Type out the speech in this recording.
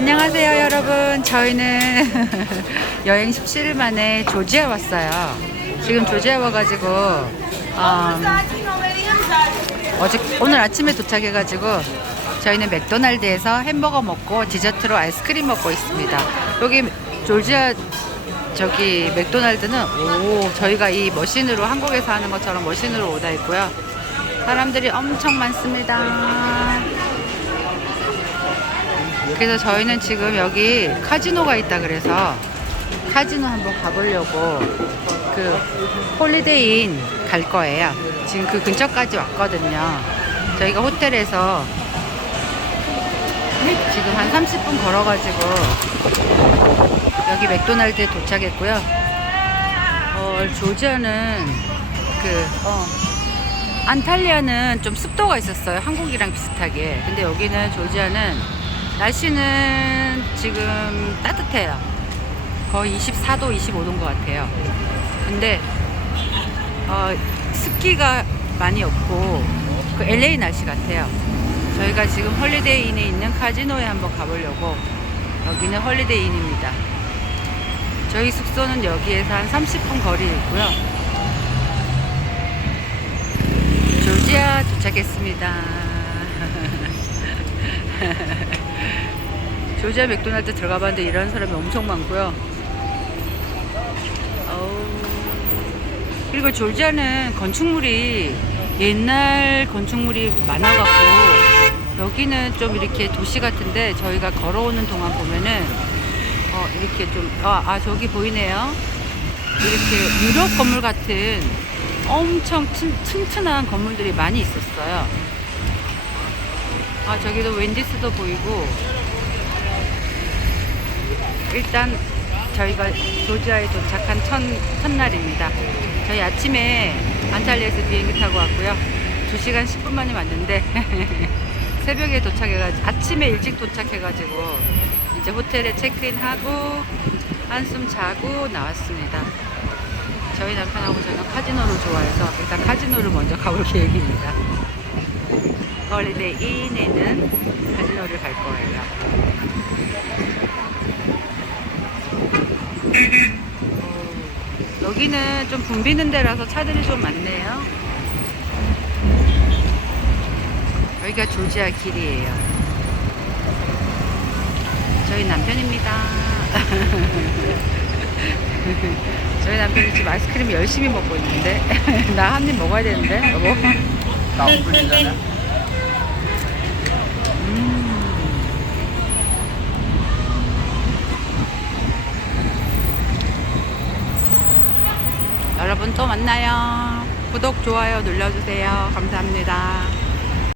안녕하세요 여러분. 저희는 여행 17일 만에 조지아 왔어요. 지금 조지아 와가지고 어, 어제 오늘 아침에 도착해가지고 저희는 맥도날드에서 햄버거 먹고 디저트로 아이스크림 먹고 있습니다. 여기 조지아 저기 맥도날드는 오 저희가 이 머신으로 한국에서 하는 것처럼 머신으로 오다 있고요. 사람들이 엄청 많습니다 그래서 저희는 지금 여기 카지노가 있다 그래서 카지노 한번 가보려고 그 홀리데이인 갈 거예요. 지금 그 근처까지 왔거든요. 저희가 호텔에서 지금 한 30분 걸어가지고 여기 맥도날드에 도착했고요. 어, 조지아는 그, 어, 안탈리아는 좀 습도가 있었어요. 한국이랑 비슷하게. 근데 여기는 조지아는 날씨는 지금 따뜻해요. 거의 24도, 25도인 것 같아요. 근데 어, 습기가 많이 없고 그 LA 날씨 같아요. 저희가 지금 헐리데이인에 있는 카지노에 한번 가보려고 여기는 헐리데이인입니다. 저희 숙소는 여기에서 한 30분 거리에 있고요. 조지아 도착했습니다. 조지아 맥도날드 들어가 봤는데 이런 사람이 엄청 많고요. 어우. 그리고 조지아는 건축물이 옛날 건축물이 많아갖고 여기는 좀 이렇게 도시 같은데 저희가 걸어오는 동안 보면은 어 이렇게 좀 아, 아 저기 보이네요. 이렇게 유럽 건물 같은 엄청 튼, 튼튼한 건물들이 많이 있었어요. 아 저기도 웬디스도 보이고 일단 저희가 조지아에 도착한 첫, 첫날입니다. 저희 아침에 안탈리아에서 비행기 타고 왔고요. 2시간 10분 만에 왔는데 새벽에 도착해가지고 아침에 일찍 도착해가지고 이제 호텔에 체크인하고 한숨 자고 나왔습니다. 저희 남편하고 저는 카지노를 좋아해서 일단 카지노를 먼저 가볼 계획입니다. 홀리데이 인에는 카지노를 갈 거예요. 여기는 좀 붐비는 데라서 차들이 좀 많네요. 여기가 조지아 길이에요. 저희 남편입니다. 저희 남편이 지금 아이스크림 열심히 먹고 있는데 나 한 입 먹어야 되는데 여보. 나온 분이잖아. 여러분 또 만나요. 구독, 좋아요 눌러주세요. 감사합니다.